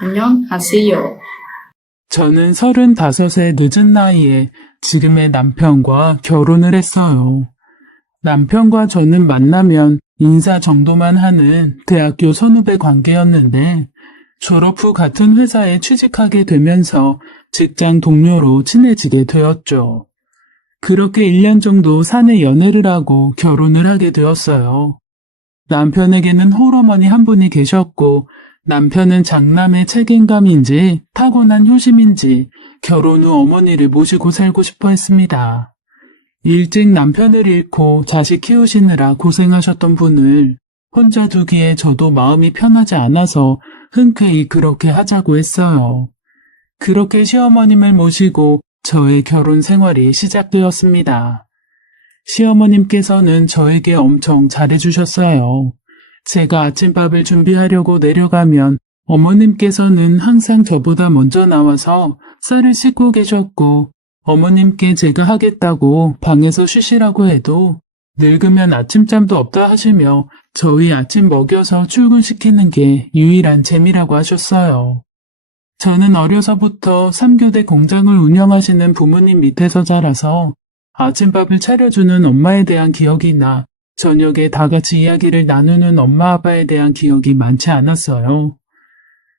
안녕하세요. 저는 35의 늦은 나이에 지금의 남편과 결혼을 했어요. 남편과 저는 만나면 인사 정도만 하는 대학교 선후배 관계였는데 졸업 후 같은 회사에 취직하게 되면서 직장 동료로 친해지게 되었죠. 그렇게 1년 정도 사내 연애를 하고 결혼을 하게 되었어요. 남편에게는 홀어머니 한 분이 계셨고 남편은 장남의 책임감인지 타고난 효심인지 결혼 후 어머니를 모시고 살고 싶어 했습니다. 일찍 남편을 잃고 자식 키우시느라 고생하셨던 분을 혼자 두기에 저도 마음이 편하지 않아서 흔쾌히 그렇게 하자고 했어요. 그렇게 시어머님을 모시고 저의 결혼 생활이 시작되었습니다. 시어머님께서는 저에게 엄청 잘해주셨어요. 제가 아침밥을 준비하려고 내려가면 어머님께서는 항상 저보다 먼저 나와서 쌀을 씻고 계셨고 어머님께 제가 하겠다고 방에서 쉬시라고 해도 늙으면 아침잠도 없다 하시며 저희 아침 먹여서 출근시키는 게 유일한 재미라고 하셨어요. 저는 어려서부터 3교대 공장을 운영하시는 부모님 밑에서 자라서 아침밥을 차려주는 엄마에 대한 기억이나 저녁에 다 같이 이야기를 나누는 엄마 아빠에 대한 기억이 많지 않았어요.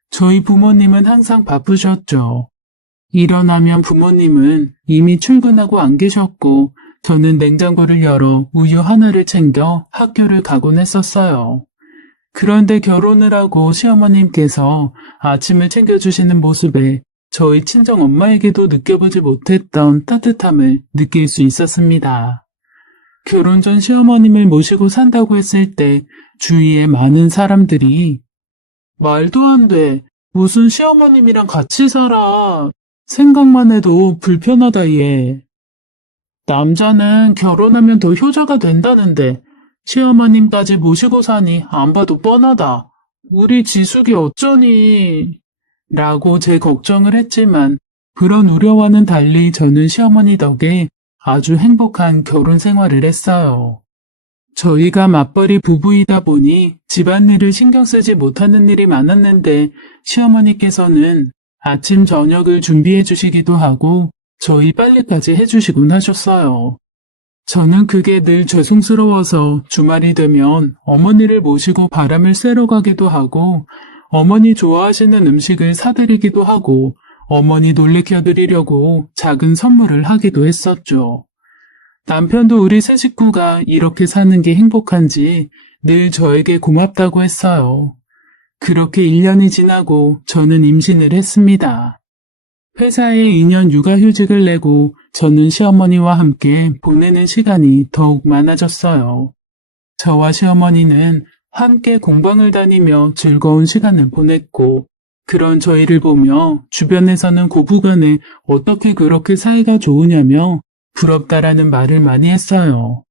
저희 부모님은 항상 바쁘셨죠. 일어나면 부모님은 이미 출근하고 안 계셨고 저는 냉장고를 열어 우유 하나를 챙겨 학교를 가곤 했었어요. 그런데 결혼을 하고 시어머님께서 아침을 챙겨주시는 모습에 저희 친정 엄마에게도 느껴보지 못했던 따뜻함을 느낄 수 있었습니다. 결혼 전 시어머님을 모시고 산다고 했을 때 주위에 많은 사람들이 말도 안 돼. 무슨 시어머님이랑 같이 살아. 생각만 해도 불편하다 얘. 남자는 결혼하면 더 효자가 된다는데 시어머님까지 모시고 사니 안 봐도 뻔하다. 우리 지숙이 어쩌니? 라고 제 걱정을 했지만 그런 우려와는 달리 저는 시어머니 덕에 아주 행복한 결혼 생활을 했어요. 저희가 맞벌이 부부이다 보니 집안일을 신경 쓰지 못하는 일이 많았는데 시어머니께서는 아침 저녁을 준비해 주시기도 하고 저희 빨래까지 해주시곤 하셨어요. 저는 그게 늘 죄송스러워서 주말이 되면 어머니를 모시고 바람을 쐬러 가기도 하고 어머니 좋아하시는 음식을 사드리기도 하고 어머니 놀래켜드리려고 작은 선물을 하기도 했었죠. 남편도 우리 세 식구가 이렇게 사는 게 행복한지 늘 저에게 고맙다고 했어요. 그렇게 1년이 지나고 저는 임신을 했습니다. 회사에 2년 육아휴직을 내고 저는 시어머니와 함께 보내는 시간이 더욱 많아졌어요. 저와 시어머니는 함께 공방을 다니며 즐거운 시간을 보냈고 그런 저희를 보며 주변에서는 고부간에 어떻게 그렇게 사이가 좋으냐며 부럽다라는 말을 많이 했어요.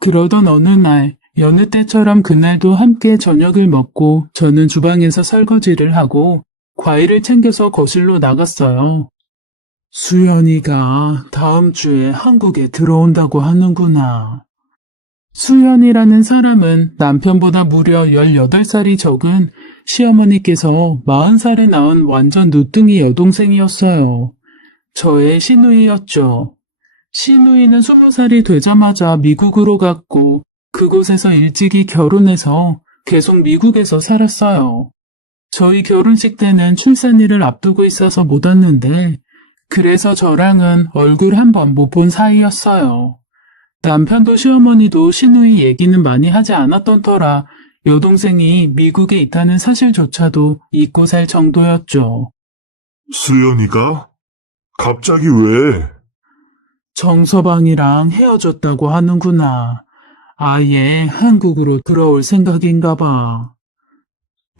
그러던 어느 날 여느 때처럼 그날도 함께 저녁을 먹고 저는 주방에서 설거지를 하고 과일을 챙겨서 거실로 나갔어요. 수연이가 다음 주에 한국에 들어온다고 하는구나. 수연이라는 사람은 남편보다 무려 18살이 적은 시어머니께서 40살에 낳은 완전 누뚱이 여동생이었어요. 저의 시누이였죠. 시누이는 20살이 되자마자 미국으로 갔고 그곳에서 일찍이 결혼해서 계속 미국에서 살았어요. 저희 결혼식 때는 출산일을 앞두고 있어서 못 왔는데 그래서 저랑은 얼굴 한 번 못 본 사이였어요. 남편도 시어머니도 시누이 얘기는 많이 하지 않았던 터라 여동생이 미국에 있다는 사실조차도 잊고 살 정도였죠. 수연이가? 갑자기 왜? 정서방이랑 헤어졌다고 하는구나. 아예 한국으로 들어올 생각인가 봐.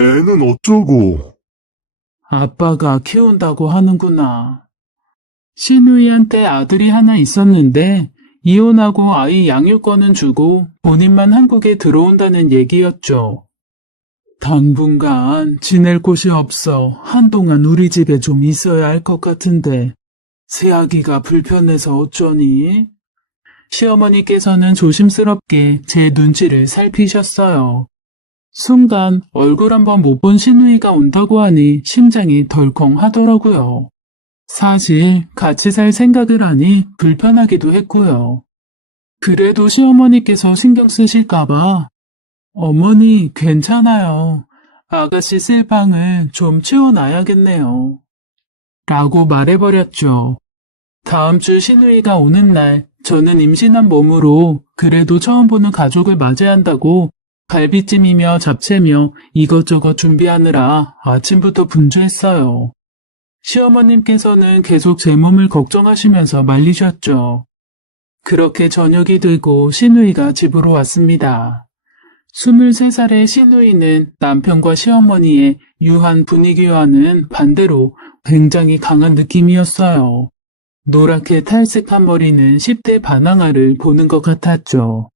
애는 어쩌고? 아빠가 키운다고 하는구나. 시누이한테 아들이 하나 있었는데 이혼하고 아이 양육권은 주고 본인만 한국에 들어온다는 얘기였죠. 당분간 지낼 곳이 없어 한동안 우리 집에 좀 있어야 할 것 같은데 새아기가 불편해서 어쩌니? 시어머니께서는 조심스럽게 제 눈치를 살피셨어요. 순간 얼굴 한번 못 본 시누이가 온다고 하니 심장이 덜컹 하더라고요. 사실 같이 살 생각을 하니 불편하기도 했고요. 그래도 시어머니께서 신경 쓰실까봐 어머니 괜찮아요. 아가씨 쓸 방을 좀 치워놔야겠네요. 라고 말해버렸죠. 다음 주 시누이가 오는 날 저는 임신한 몸으로 그래도 처음 보는 가족을 맞이한다고 갈비찜이며 잡채며 이것저것 준비하느라 아침부터 분주했어요. 시어머님께서는 계속 제 몸을 걱정하시면서 말리셨죠. 그렇게 저녁이 되고 시누이가 집으로 왔습니다. 23살의 시누이는 남편과 시어머니의 유한 분위기와는 반대로 굉장히 강한 느낌이었어요. 노랗게 탈색한 머리는 10대 반항아를 보는 것 같았죠.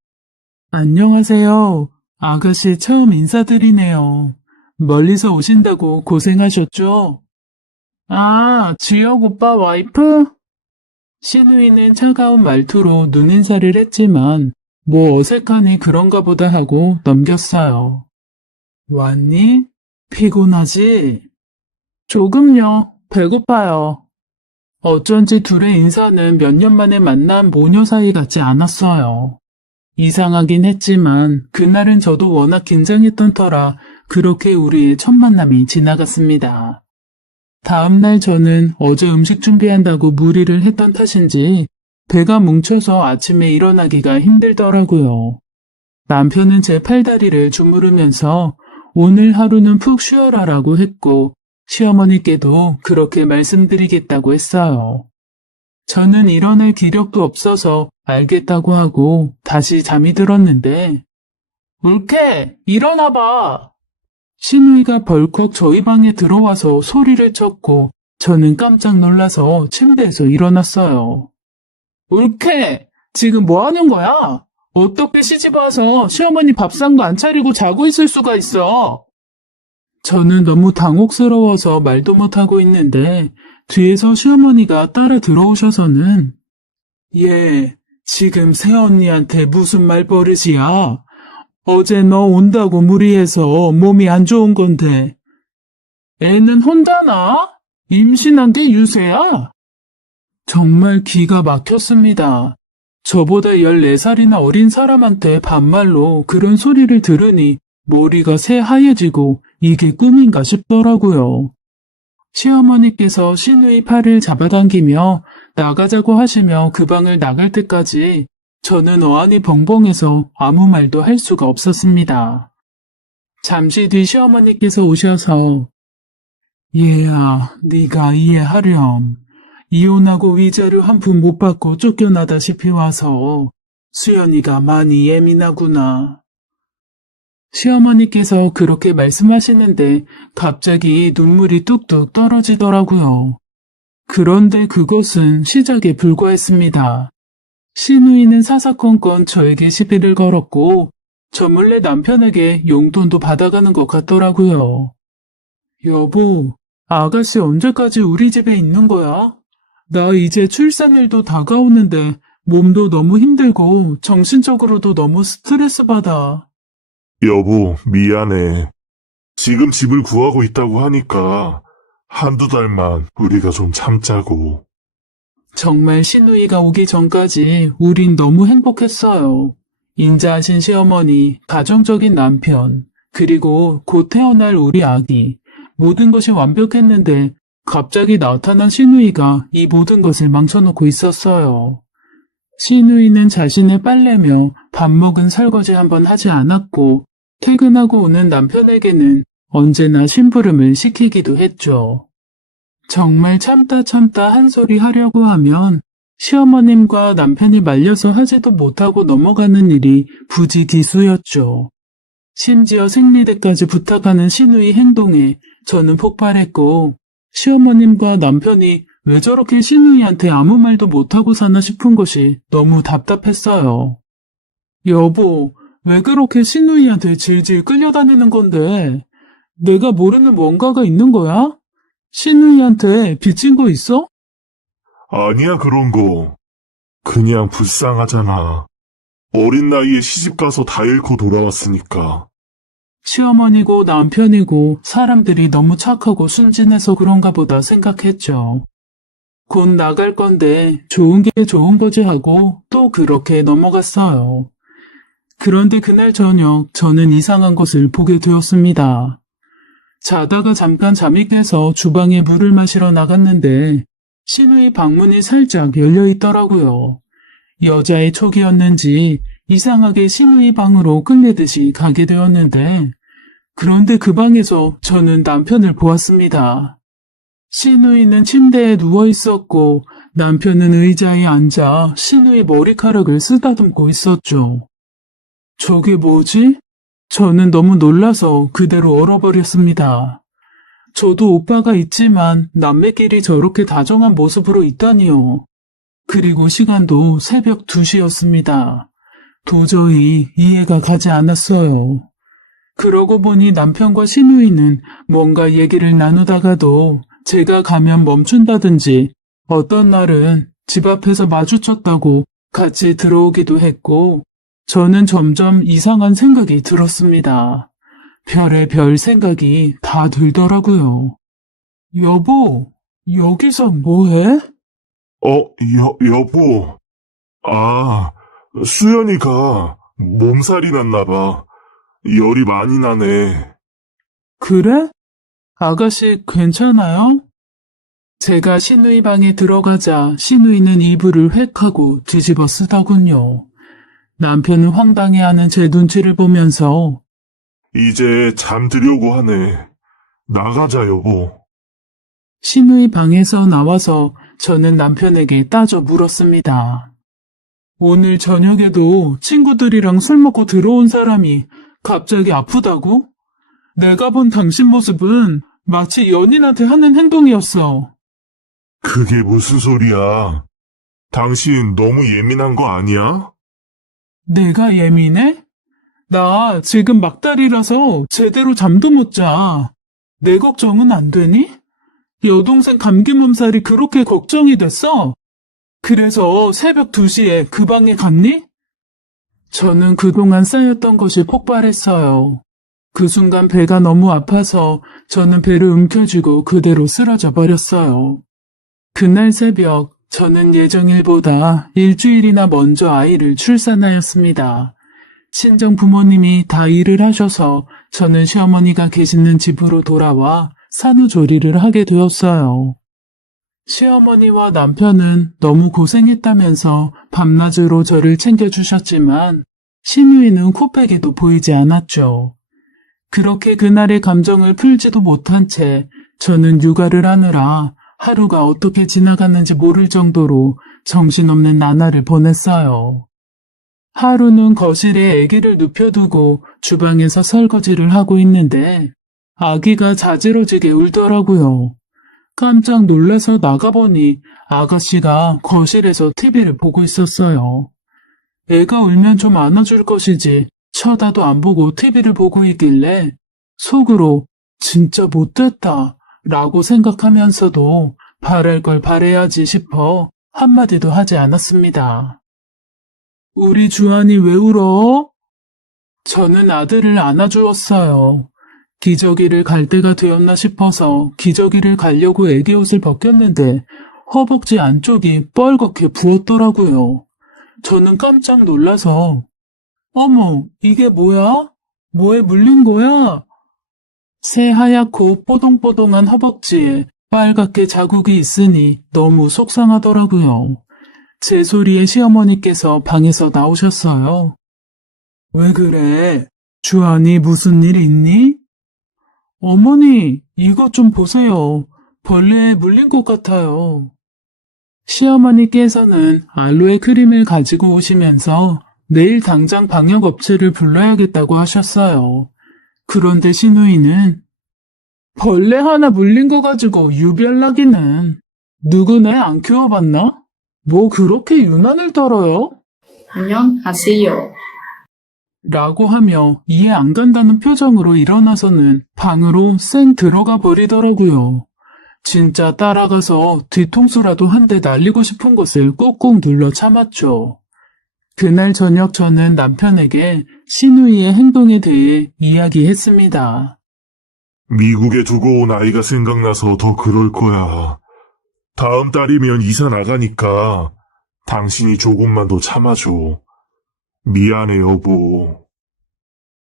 안녕하세요. 아가씨 처음 인사드리네요. 멀리서 오신다고 고생하셨죠? 아, 지혁 오빠 와이프? 시누이는 차가운 말투로 눈인사를 했지만 뭐 어색하니 그런가 보다 하고 넘겼어요. 왔니? 피곤하지? 조금요. 배고파요. 어쩐지 둘의 인사는 몇 년 만에 만난 모녀 사이 같지 않았어요. 이상하긴 했지만 그날은 저도 워낙 긴장했던 터라 그렇게 우리의 첫 만남이 지나갔습니다. 다음날 저는 어제 음식 준비한다고 무리를 했던 탓인지 배가 뭉쳐서 아침에 일어나기가 힘들더라고요. 남편은 제 팔다리를 주무르면서 오늘 하루는 푹 쉬어라라고 했고 시어머니께도 그렇게 말씀드리겠다고 했어요. 저는 일어날 기력도 없어서 알겠다고 하고 다시 잠이 들었는데 울케 일어나봐. 시누이가 벌컥 저희 방에 들어와서 소리를 쳤고 저는 깜짝 놀라서 침대에서 일어났어요. 울케 지금 뭐 하는 거야? 어떻게 시집 와서 시어머니 밥상도 안 차리고 자고 있을 수가 있어? 저는 너무 당혹스러워서 말도 못하고 있는데 뒤에서 시어머니가 따라 들어오셔서는 얘 지금 새언니한테 무슨 말버릇이야? 어제 너 온다고 무리해서 몸이 안 좋은 건데 애는 혼자나? 임신한 게 유세야? 정말 기가 막혔습니다. 저보다 14살이나 어린 사람한테 반말로 그런 소리를 들으니 머리가 새하얘지고 이게 꿈인가 싶더라고요. 시어머니께서 시누이 팔을 잡아당기며 나가자고 하시며 그 방을 나갈 때까지 저는 어안이 벙벙해서 아무 말도 할 수가 없었습니다. 잠시 뒤 시어머니께서 오셔서 얘야, 네가 이해하렴. 이혼하고 위자료 한 푼 못 받고 쫓겨나다시피 와서 수연이가 많이 예민하구나. 시어머니께서 그렇게 말씀하시는데 갑자기 눈물이 뚝뚝 떨어지더라고요. 그런데 그것은 시작에 불과했습니다. 시누이는 사사건건 저에게 시비를 걸었고 저 몰래 남편에게 용돈도 받아가는 것 같더라고요. 여보, 아가씨 언제까지 우리 집에 있는 거야? 나 이제 출산일도 다가오는데 몸도 너무 힘들고 정신적으로도 너무 스트레스 받아. 여보, 미안해. 지금 집을 구하고 있다고 하니까 한두 달만 우리가 좀 참자고. 정말 시누이가 오기 전까지 우린 너무 행복했어요. 인자하신 시어머니, 가정적인 남편, 그리고 곧 태어날 우리 아기. 모든 것이 완벽했는데 갑자기 나타난 시누이가 이 모든 것을 망쳐놓고 있었어요. 시누이는 자신의 빨래며 밥 먹은 설거지 한번 하지 않았고 퇴근하고 오는 남편에게는 언제나 심부름을 시키기도 했죠. 정말 참다 한 소리 하려고 하면 시어머님과 남편이 말려서 하지도 못하고 넘어가는 일이 부지기수였죠. 심지어 생리대까지 부탁하는 시누이 행동에 저는 폭발했고 시어머님과 남편이 왜 저렇게 시누이한테 아무 말도 못하고 사나 싶은 것이 너무 답답했어요. 여보, 왜 그렇게 시누이한테 질질 끌려다니는 건데? 내가 모르는 뭔가가 있는 거야? 시누이한테 빚진 거 있어? 아니야, 그런 거. 그냥 불쌍하잖아. 어린 나이에 시집가서 다 잃고 돌아왔으니까. 시어머니고 남편이고 사람들이 너무 착하고 순진해서 그런가 보다 생각했죠. 곧 나갈 건데 좋은 게 좋은 거지 하고 또 그렇게 넘어갔어요. 그런데 그날 저녁 저는 이상한 것을 보게 되었습니다. 자다가 잠깐 잠이 깨서 주방에 물을 마시러 나갔는데 시누이 방문이 살짝 열려 있더라고요. 여자의 촉이었는지 이상하게 시누이 방으로 끌리듯이 가게 되었는데 그런데 그 방에서 저는 남편을 보았습니다. 시누이는 침대에 누워 있었고 남편은 의자에 앉아 시누이 머리카락을 쓰다듬고 있었죠. 저게 뭐지? 저는 너무 놀라서 그대로 얼어버렸습니다. 저도 오빠가 있지만 남매끼리 저렇게 다정한 모습으로 있다니요. 그리고 시간도 새벽 2시였습니다. 도저히 이해가 가지 않았어요. 그러고 보니 남편과 시누이는 뭔가 얘기를 나누다가도 제가 가면 멈춘다든지 어떤 날은 집 앞에서 마주쳤다고 같이 들어오기도 했고 저는 점점 이상한 생각이 들었습니다. 별의별 생각이 다 들더라고요. 여보, 여기서 뭐해? 여보. 아, 수연이가 몸살이 났나 봐. 열이 많이 나네. 그래? 아가씨 괜찮아요? 제가 시누이 방에 들어가자 시누이는 이불을 획 하고 뒤집어 쓰더군요. 남편은 황당해하는 제 눈치를 보면서 이제 잠들려고 하네. 나가자, 여보. 시누이 방에서 나와서 저는 남편에게 따져 물었습니다. 오늘 저녁에도 친구들이랑 술 먹고 들어온 사람이 갑자기 아프다고? 내가 본 당신 모습은 마치 연인한테 하는 행동이었어. 그게 무슨 소리야? 당신 너무 예민한 거 아니야? 내가 예민해? 나 지금 막달이라서 제대로 잠도 못 자. 내 걱정은 안 되니? 여동생 감기 몸살이 그렇게 걱정이 됐어? 그래서 새벽 2시에 그 방에 갔니? 저는 그동안 쌓였던 것이 폭발했어요. 그 순간 배가 너무 아파서 저는 배를 움켜쥐고 그대로 쓰러져 버렸어요. 그날 새벽 저는 예정일보다 일주일이나 먼저 아이를 출산하였습니다. 친정 부모님이 다 일을 하셔서 저는 시어머니가 계시는 집으로 돌아와 산후조리를 하게 되었어요. 시어머니와 남편은 너무 고생했다면서 밤낮으로 저를 챙겨주셨지만 시누이는 코빼기도 보이지 않았죠. 그렇게 그날의 감정을 풀지도 못한 채 저는 육아를 하느라 하루가 어떻게 지나갔는지 모를 정도로 정신없는 나날을 보냈어요. 하루는 거실에 아기를 눕혀두고 주방에서 설거지를 하고 있는데 아기가 자지러지게 울더라고요. 깜짝 놀라서 나가보니 아가씨가 거실에서 TV를 보고 있었어요. 애가 울면 좀 안아줄 것이지 쳐다도 안 보고 TV를 보고 있길래 속으로 진짜 못됐다 라고 생각하면서도 바랄 걸 바래야지 싶어 한마디도 하지 않았습니다. 우리 주한이 왜 울어? 저는 아들을 안아주었어요. 기저귀를 갈 때가 되었나 싶어서 기저귀를 갈려고 애기 옷을 벗겼는데 허벅지 안쪽이 뻘겋게 부었더라고요. 저는 깜짝 놀라서 어머, 이게 뭐야? 뭐에 물린 거야? 새하얗고 뽀동뽀동한 허벅지에 빨갛게 자국이 있으니 너무 속상하더라고요. 제 소리에 시어머니께서 방에서 나오셨어요. 왜 그래? 주한이 무슨 일 있니? 어머니, 이것 좀 보세요. 벌레에 물린 것 같아요. 시어머니께서는 알로에 크림을 가지고 오시면서 내일 당장 방역업체를 불러야겠다고 하셨어요. 그런데 시누이는 벌레 하나 물린 거 가지고 유별나기는 누구네 안 키워봤나? 뭐 그렇게 유난을 떨어요? 안녕하세요. 라고 하며 이해 안 간다는 표정으로 일어나서는 방으로 쌩 들어가 버리더라고요. 진짜 따라가서 뒤통수라도 한 대 날리고 싶은 것을 꾹꾹 눌러 참았죠. 그날 저녁 저는 남편에게 신우이의 행동에 대해 이야기했습니다. 미국에 두고 온 아이가 생각나서 더 그럴 거야. 다음 달이면 이사 나가니까 당신이 조금만 더 참아줘. 미안해, 여보.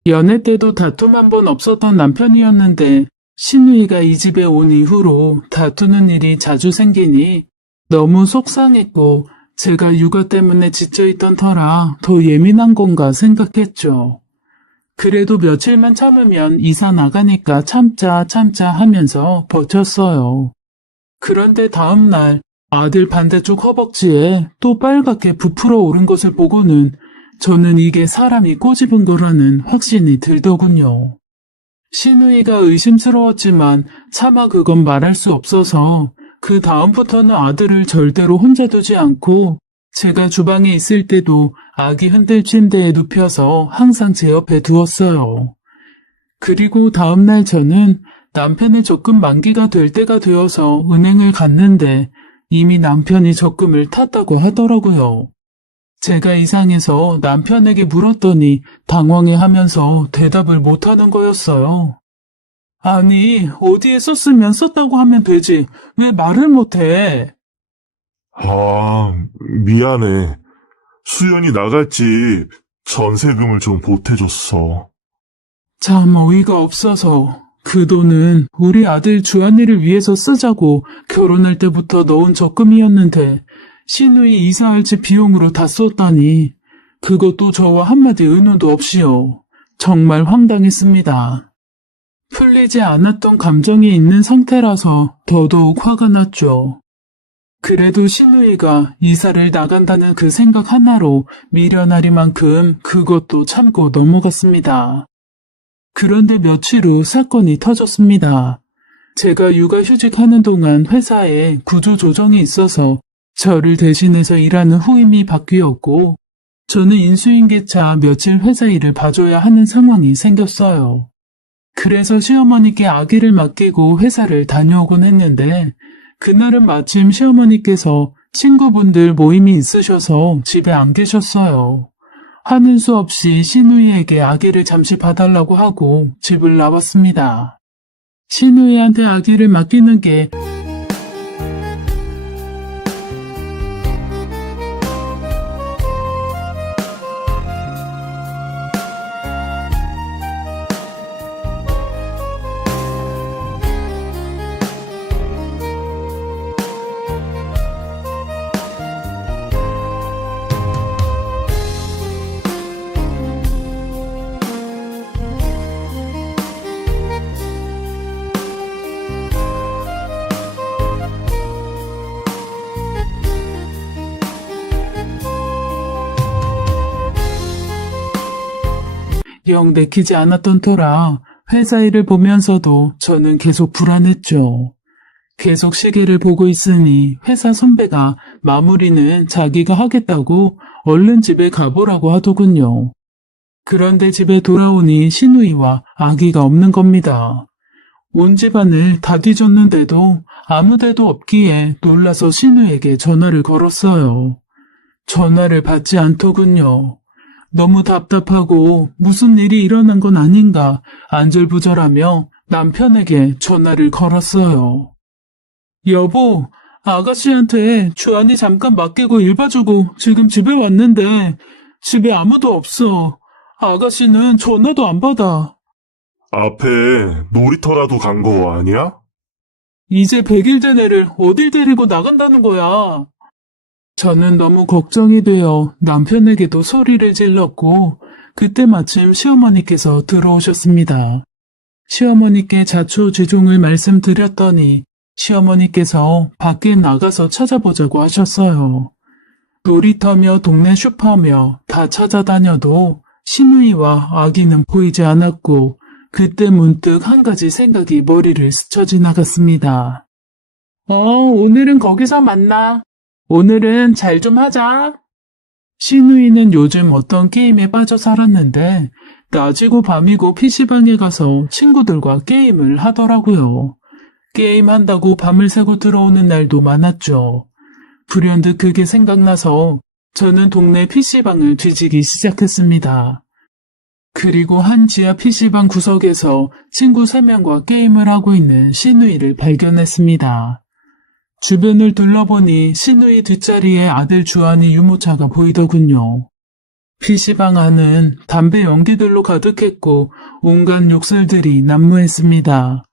연애 때도 다툼 한 번 없었던 남편이었는데 신우이가 이 집에 온 이후로 다투는 일이 자주 생기니 너무 속상했고 제가 육아 때문에 지쳐있던 터라 더 예민한 건가 생각했죠. 그래도 며칠만 참으면 이사 나가니까 참자 하면서 버텼어요. 그런데 다음날 아들 반대쪽 허벅지에 또 빨갛게 부풀어 오른 것을 보고는 저는 이게 사람이 꼬집은 거라는 확신이 들더군요. 신우이가 의심스러웠지만 차마 그건 말할 수 없어서 그 다음부터는 아들을 절대로 혼자 두지 않고 제가 주방에 있을 때도 아기 흔들 침대에 눕혀서 항상 제 옆에 두었어요. 그리고 다음날 저는 남편의 적금 만기가 될 때가 되어서 은행을 갔는데 이미 남편이 적금을 탔다고 하더라고요. 제가 이상해서 남편에게 물었더니 당황해하면서 대답을 못하는 거였어요. 아니, 어디에 썼으면 썼다고 하면 되지. 왜 말을 못해? 아, 미안해. 수연이 나갈 집 전세금을 좀 보태줬어. 참 어이가 없어서 그 돈은 우리 아들 주한이를 위해서 쓰자고 결혼할 때부터 넣은 적금이었는데 신우이 이사할 집 비용으로 다 썼다니 그것도 저와 한마디 의논도 없이요. 정말 황당했습니다. 풀리지 않았던 감정이 있는 상태라서 더더욱 화가 났죠. 그래도 신우이가 이사를 나간다는 그 생각 하나로 미련하리만큼 그것도 참고 넘어갔습니다. 그런데 며칠 후 사건이 터졌습니다. 제가 육아휴직하는 동안 회사에 구조조정이 있어서 저를 대신해서 일하는 후임이 바뀌었고 저는 인수인계차 며칠 회사 일을 봐줘야 하는 상황이 생겼어요. 그래서 시어머니께 아기를 맡기고 회사를 다녀오곤 했는데 그날은 마침 시어머니께서 친구분들 모임이 있으셔서 집에 안 계셨어요. 하는 수 없이 신우이에게 아기를 잠시 봐달라고 하고 집을 나왔습니다. 신우이한테 아기를 맡기는 게 영 내키지 않았던 터라 회사 일을 보면서도 저는 계속 불안했죠. 계속 시계를 보고 있으니 회사 선배가 마무리는 자기가 하겠다고 얼른 집에 가보라고 하더군요. 그런데 집에 돌아오니 신우이와 아기가 없는 겁니다. 온 집안을 다 뒤졌는데도 아무 데도 없기에 놀라서 신우에게 전화를 걸었어요. 전화를 받지 않더군요. 너무 답답하고 무슨 일이 일어난 건 아닌가 안절부절하며 남편에게 전화를 걸었어요. 여보, 아가씨한테 주한이 잠깐 맡기고 일 봐주고 지금 집에 왔는데 집에 아무도 없어. 아가씨는 전화도 안 받아. 앞에 놀이터라도 간 거 아니야? 이제 100일 된 애를 어딜 데리고 나간다는 거야. 저는 너무 걱정이 되어 남편에게도 소리를 질렀고 그때 마침 시어머니께서 들어오셨습니다. 시어머니께 자초지종을 말씀드렸더니 시어머니께서 밖에 나가서 찾아보자고 하셨어요. 놀이터며 동네 슈퍼며 다 찾아다녀도 신우이와 아기는 보이지 않았고 그때 문득 한 가지 생각이 머리를 스쳐 지나갔습니다. 오늘은 거기서 만나. 오늘은 잘 좀 하자. 신우이는 요즘 어떤 게임에 빠져 살았는데 낮이고 밤이고 PC방에 가서 친구들과 게임을 하더라고요. 게임한다고 밤을 새고 들어오는 날도 많았죠. 불현듯 그게 생각나서 저는 동네 PC방을 뒤지기 시작했습니다. 그리고 한 지하 PC방 구석에서 친구 3명과 게임을 하고 있는 신우이를 발견했습니다. 주변을 둘러보니 신우이 뒷자리에 아들 주한이 유모차가 보이더군요. PC방 안은 담배 연기들로 가득했고 온갖 욕설들이 난무했습니다.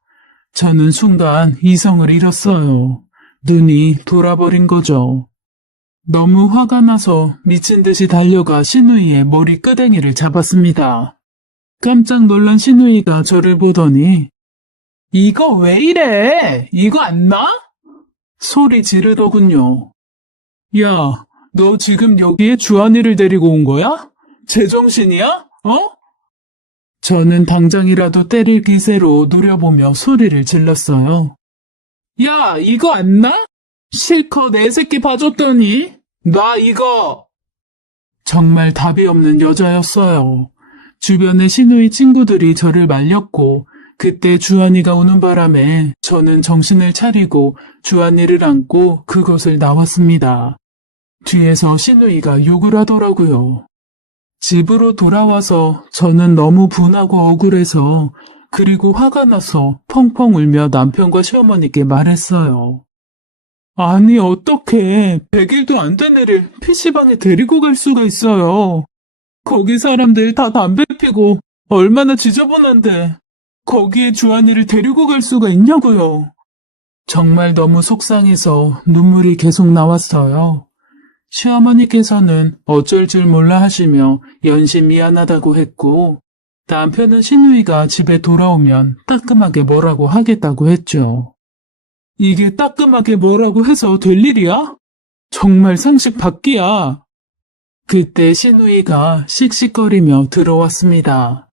저는 순간 이성을 잃었어요. 눈이 돌아버린 거죠. 너무 화가 나서 미친 듯이 달려가 신우이의 머리 끄댕이를 잡았습니다. 깜짝 놀란 신우이가 저를 보더니 이거 왜 이래? 이거 안 나? 소리 지르더군요. 야, 너 지금 여기에 주한이를 데리고 온 거야? 제정신이야? 어? 저는 당장이라도 때릴 기세로 노려보며 소리를 질렀어요. 야, 이거 안 나? 실컷 내 새끼 봐줬더니 나 이거. 정말 답이 없는 여자였어요. 주변의 신우이 친구들이 저를 말렸고 그때 주한이가 우는 바람에 저는 정신을 차리고 주한이를 안고 그곳을 나왔습니다. 뒤에서 신우이가 욕을 하더라고요. 집으로 돌아와서 저는 너무 분하고 억울해서 그리고 화가 나서 펑펑 울며 남편과 시어머니께 말했어요. 아니 어떻게 100일도 안 된 애를 PC방에 데리고 갈 수가 있어요. 거기 사람들 다 담배 피고 얼마나 지저분한데 거기에 주한이를 데리고 갈 수가 있냐고요. 정말 너무 속상해서 눈물이 계속 나왔어요. 시어머니께서는 어쩔 줄 몰라 하시며 연신 미안하다고 했고 남편은 신우이가 집에 돌아오면 따끔하게 뭐라고 하겠다고 했죠. 이게 따끔하게 뭐라고 해서 될 일이야? 정말 상식 밖이야. 그때 신우이가 씩씩거리며 들어왔습니다.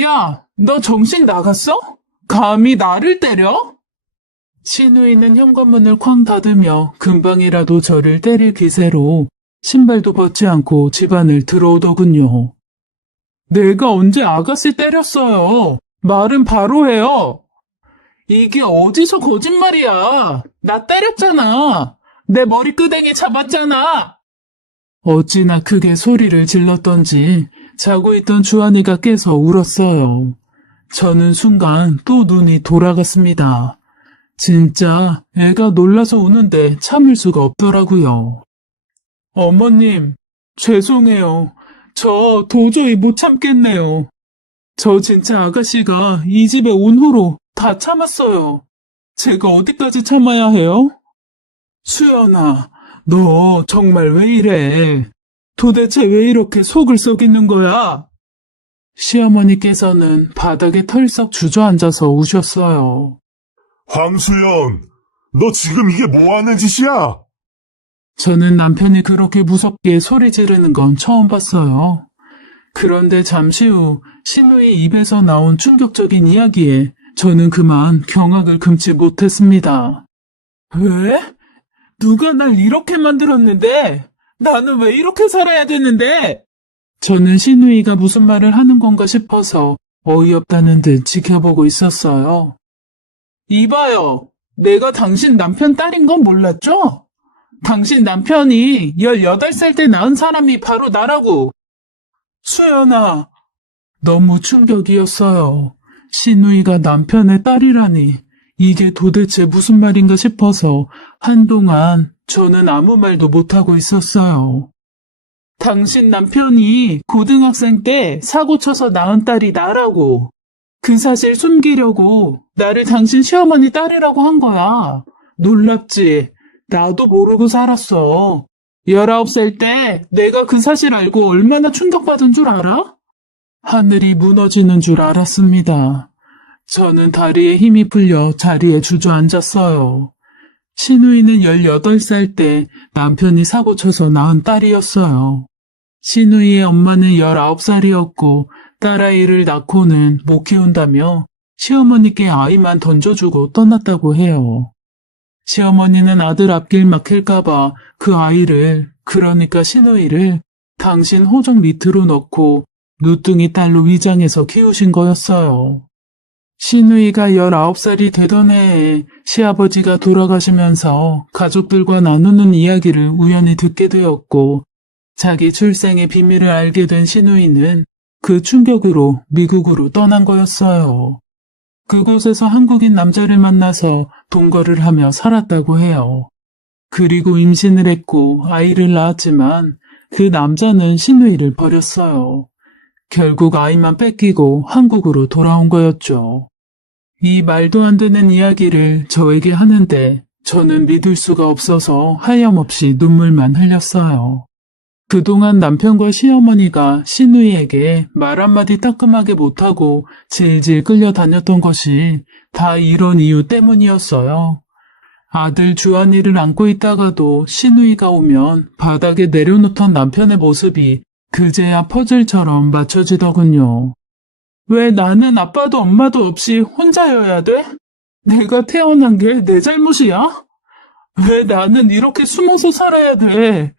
야, 너 정신 나갔어? 감히 나를 때려? 신우이는 현관문을 쾅 닫으며 금방이라도 저를 때릴 기세로 신발도 벗지 않고 집 안을 들어오더군요. 내가 언제 아가씨 때렸어요? 말은 바로 해요. 이게 어디서 거짓말이야. 나 때렸잖아. 내 머리끄댕이 잡았잖아. 어찌나 크게 소리를 질렀던지 자고 있던 주한이가 깨서 울었어요. 저는 순간 또 눈이 돌아갔습니다. 진짜 애가 놀라서 우는데 참을 수가 없더라고요. 어머님, 죄송해요. 저 도저히 못 참겠네요. 저 진짜 아가씨가 이 집에 온 후로 다 참았어요. 제가 어디까지 참아야 해요? 수연아, 너 정말 왜 이래? 도대체 왜 이렇게 속을 썩이는 거야? 시어머니께서는 바닥에 털썩 주저앉아서 우셨어요. 황수연, 너 지금 이게 뭐 하는 짓이야? 저는 남편이 그렇게 무섭게 소리 지르는 건 처음 봤어요. 그런데 잠시 후 신우의 입에서 나온 충격적인 이야기에 저는 그만 경악을 금치 못했습니다. 왜? 누가 날 이렇게 만들었는데? 나는 왜 이렇게 살아야 되는데? 저는 신우이가 무슨 말을 하는 건가 싶어서 어이없다는 듯 지켜보고 있었어요. 이봐요. 내가 당신 남편 딸인 건 몰랐죠? 당신 남편이 18살 때 낳은 사람이 바로 나라고. 수연아. 너무 충격이었어요. 신우이가 남편의 딸이라니. 이게 도대체 무슨 말인가 싶어서 한동안 저는 아무 말도 못하고 있었어요. 당신 남편이 고등학생 때 사고 쳐서 낳은 딸이 나라고. 그 사실 숨기려고 나를 당신 시어머니 딸이라고 한 거야. 놀랍지? 나도 모르고 살았어. 19살 때 내가 그 사실 알고 얼마나 충격받은 줄 알아? 하늘이 무너지는 줄 알았습니다. 저는 다리에 힘이 풀려 자리에 주저앉았어요. 신우이는 18살 때 남편이 사고 쳐서 낳은 딸이었어요. 신우이의 엄마는 19살이었고 딸아이를 낳고는 못 키운다며 시어머니께 아이만 던져주고 떠났다고 해요. 시어머니는 아들 앞길 막힐까봐 그 아이를, 그러니까 신우이를 당신 호적 밑으로 넣고 누뚱이 딸로 위장해서 키우신 거였어요. 신우이가 19살이 되던 해에 시아버지가 돌아가시면서 가족들과 나누는 이야기를 우연히 듣게 되었고 자기 출생의 비밀을 알게 된 신우이는 그 충격으로 미국으로 떠난 거였어요. 그곳에서 한국인 남자를 만나서 동거를 하며 살았다고 해요. 그리고 임신을 했고 아이를 낳았지만 그 남자는 신우이를 버렸어요. 결국 아이만 뺏기고 한국으로 돌아온 거였죠. 이 말도 안 되는 이야기를 저에게 하는데 저는 믿을 수가 없어서 하염없이 눈물만 흘렸어요. 그동안 남편과 시어머니가 신우이에게 말 한마디 따끔하게 못하고 질질 끌려다녔던 것이 다 이런 이유 때문이었어요. 아들 주한이를 안고 있다가도 신우이가 오면 바닥에 내려놓던 남편의 모습이 그제야 퍼즐처럼 맞춰지더군요. 왜 나는 아빠도 엄마도 없이 혼자여야 돼? 내가 태어난 게 내 잘못이야? 왜 나는 이렇게 숨어서 살아야 돼?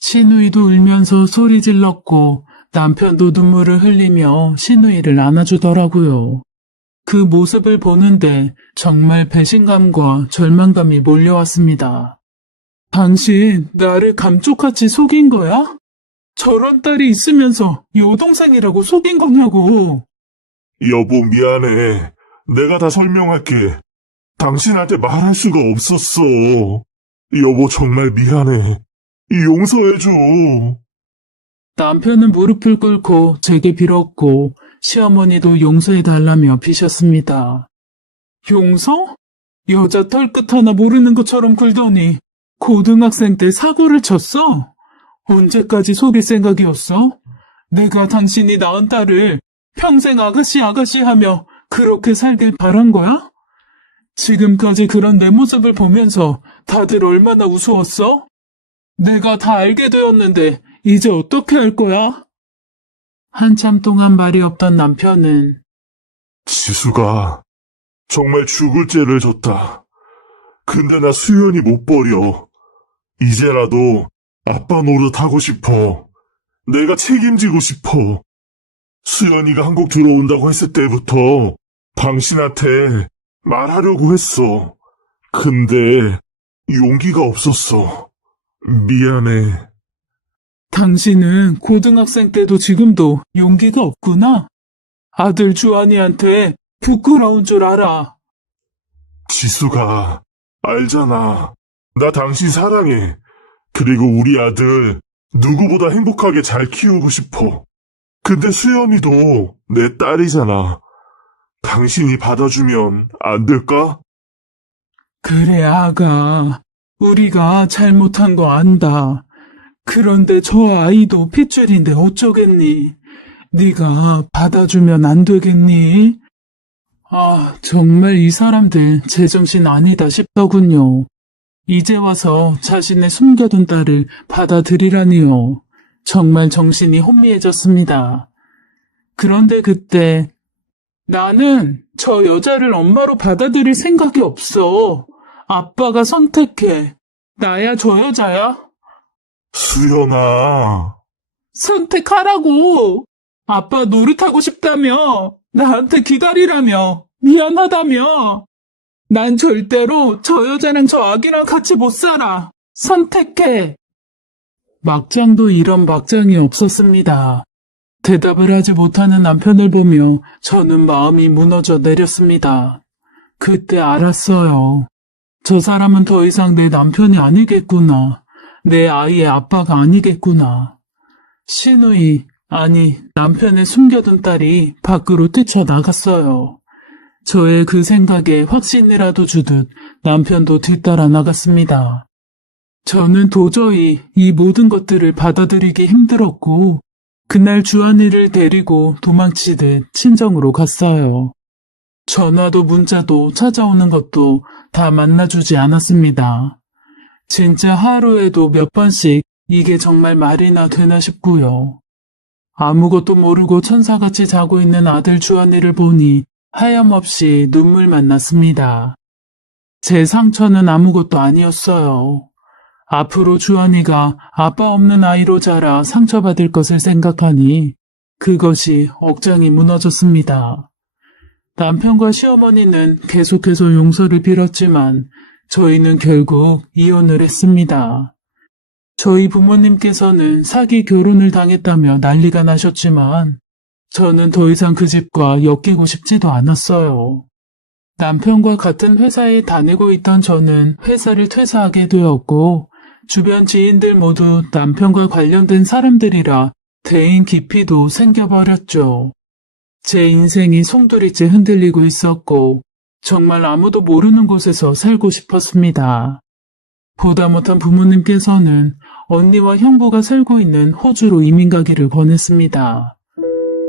신우이도 울면서 소리 질렀고 남편도 눈물을 흘리며 신우이를 안아주더라고요. 그 모습을 보는데 정말 배신감과 절망감이 몰려왔습니다. 당신 나를 감쪽같이 속인 거야? 저런 딸이 있으면서 여동생이라고 속인 거냐고. 여보, 미안해. 내가 다 설명할게. 당신한테 말할 수가 없었어. 여보, 정말 미안해. 용서해줘. 남편은 무릎을 꿇고 제게 빌었고 시어머니도 용서해달라며 비셨습니다. 용서? 여자 털끝 하나 모르는 것처럼 굴더니 고등학생 때 사고를 쳤어? 언제까지 속일 생각이었어? 내가 당신이 낳은 딸을 평생 아가씨 하며 그렇게 살길 바란 거야? 지금까지 그런 내 모습을 보면서 다들 얼마나 우스웠어? 내가 다 알게 되었는데 이제 어떻게 할 거야? 한참 동안 말이 없던 남편은 지수가 정말 죽을 죄를 졌다. 근데 나 수연이 못 버려. 이제라도 아빠 노릇하고 싶어. 내가 책임지고 싶어. 수연이가 한국 들어온다고 했을 때부터 당신한테 말하려고 했어. 근데 용기가 없었어. 미안해. 당신은 고등학생 때도 지금도 용기가 없구나. 아들 주한이한테 부끄러운 줄 알아. 지수가 알잖아. 나 당신 사랑해. 그리고 우리 아들 누구보다 행복하게 잘 키우고 싶어. 근데 수연이도 내 딸이잖아. 당신이 받아주면 안 될까? 그래, 아가. 우리가 잘못한 거 안다. 그런데 저 아이도 핏줄인데 어쩌겠니? 네가 받아주면 안 되겠니? 아, 정말 이 사람들 제정신 아니다 싶더군요. 이제 와서 자신의 숨겨둔 딸을 받아들이라니요. 정말 정신이 혼미해졌습니다. 그런데 그때 나는 저 여자를 엄마로 받아들일 생각이 없어. 아빠가 선택해. 나야 저 여자야? 수연아. 선택하라고. 아빠 노릇하고 싶다며. 나한테 기다리라며. 미안하다며. 난 절대로 저 여자랑 저 아기랑 같이 못 살아. 선택해. 막장도 이런 막장이 없었습니다. 대답을 하지 못하는 남편을 보며 저는 마음이 무너져 내렸습니다. 그때 알았어요. 저 사람은 더 이상 내 남편이 아니겠구나. 내 아이의 아빠가 아니겠구나. 신우이, 아니 남편의 숨겨둔 딸이 밖으로 뛰쳐나갔어요. 저의 그 생각에 확신이라도 주듯 남편도 뒤따라 나갔습니다. 저는 도저히 이 모든 것들을 받아들이기 힘들었고 그날 주한이를 데리고 도망치듯 친정으로 갔어요. 전화도 문자도 찾아오는 것도 다 만나주지 않았습니다. 진짜 하루에도 몇 번씩 이게 정말 말이나 되나 싶고요. 아무것도 모르고 천사같이 자고 있는 아들 주한이를 보니 하염없이 눈물만 났습니다. 제 상처는 아무것도 아니었어요. 앞으로 주한이가 아빠 없는 아이로 자라 상처받을 것을 생각하니 그것이 억장이 무너졌습니다. 남편과 시어머니는 계속해서 용서를 빌었지만 저희는 결국 이혼을 했습니다. 저희 부모님께서는 사기 결혼을 당했다며 난리가 나셨지만 저는 더 이상 그 집과 엮이고 싶지도 않았어요. 남편과 같은 회사에 다니고 있던 저는 회사를 퇴사하게 되었고 주변 지인들 모두 남편과 관련된 사람들이라 대인 기피도 생겨버렸죠. 제 인생이 송두리째 흔들리고 있었고 정말 아무도 모르는 곳에서 살고 싶었습니다. 보다 못한 부모님께서는 언니와 형부가 살고 있는 호주로 이민 가기를 권했습니다.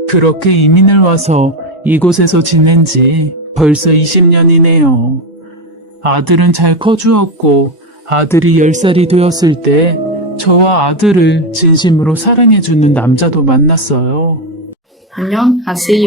그렇게 이민을 와서 이곳에서 지낸 지 벌써 20년이네요. 아들은 잘 커주었고 아들이 10살이 되었을 때 저와 아들을 진심으로 사랑해주는 남자도 만났어요. 안녕하세요.